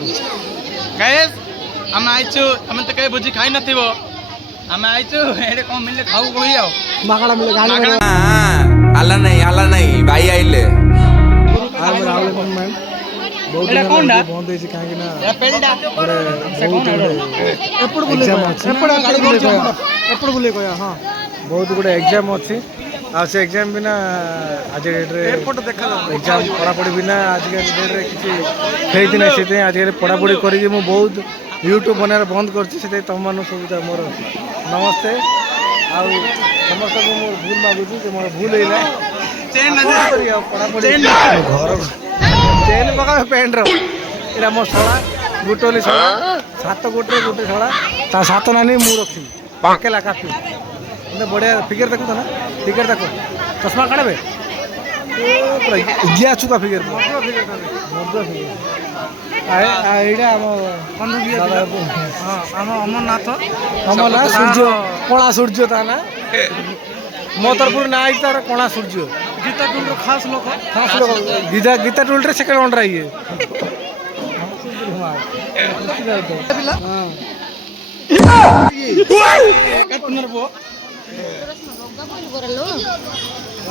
Guys हम आइछु हम तो कहीं भोजी खाई नथिबो हम आइछु एडे कोन मिले खाऊ कोई आओ मागड़ा मिले गाड़ी आला नहीं भाई आइले आम रावले कोन मैम बहुत एडा कोनडा बंद होइछि काहे ना ए पेलडा से कोन एपड़ बुले एपड़ गाड़ी बुले एपड़ बुले कोया हां बहुत गुडे एग्जाम अछि आ से एग्जाम बिना आज डेट रे एयरपोर्ट देखा एग्जाम पढ़ा पढ़ी बिना आज के डेट रे किछि फेइ दिन से आज के पढ़ा पढ़ी करी मु बहुत यूट्यूब बनार बंद करछि से तुम मानु सुविधा मोर नमस्ते आ समस्त को मोर भूल मागुछि जे मोर भूल हेला चेन न करिया पढ़ा पढ़ी घर चेन पका पेंट रो एरा मो सोळा गुटोली सोळा सात गुटरे गुटे सोळा ता सात नानी मु रखी अकेला काफी ने बढ़िया फिगर देखो ना फिगर देखो चश्मा काढबे जिया चुका फिगर एटा हम अमरनाथ सूर्य कला सूर्य ता ना मो तरफ ना आई तार कला सूर्य गीता टूल खास लोक गीता टूल रे सेकंड ऑन रही है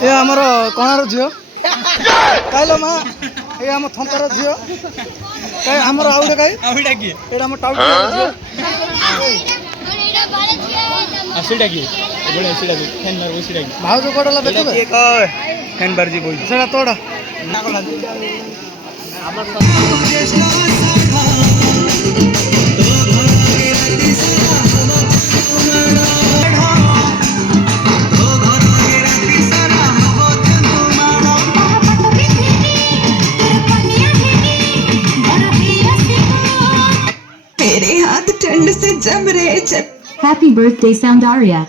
ए हमर कोणार झियो काइलो मा ए हम थंपर झियो काई हमर आउडे काई आउडा की एडा हम टाउट झियो आसीडा की एबळे आसीडा की फैन मार आसीडा की भाव जो कोडला बेतबे एक फैन बार जी बोल सेडा तोड़ा मेरे हाथ ठंड से जम रहे। Happy birthday, Soundaria.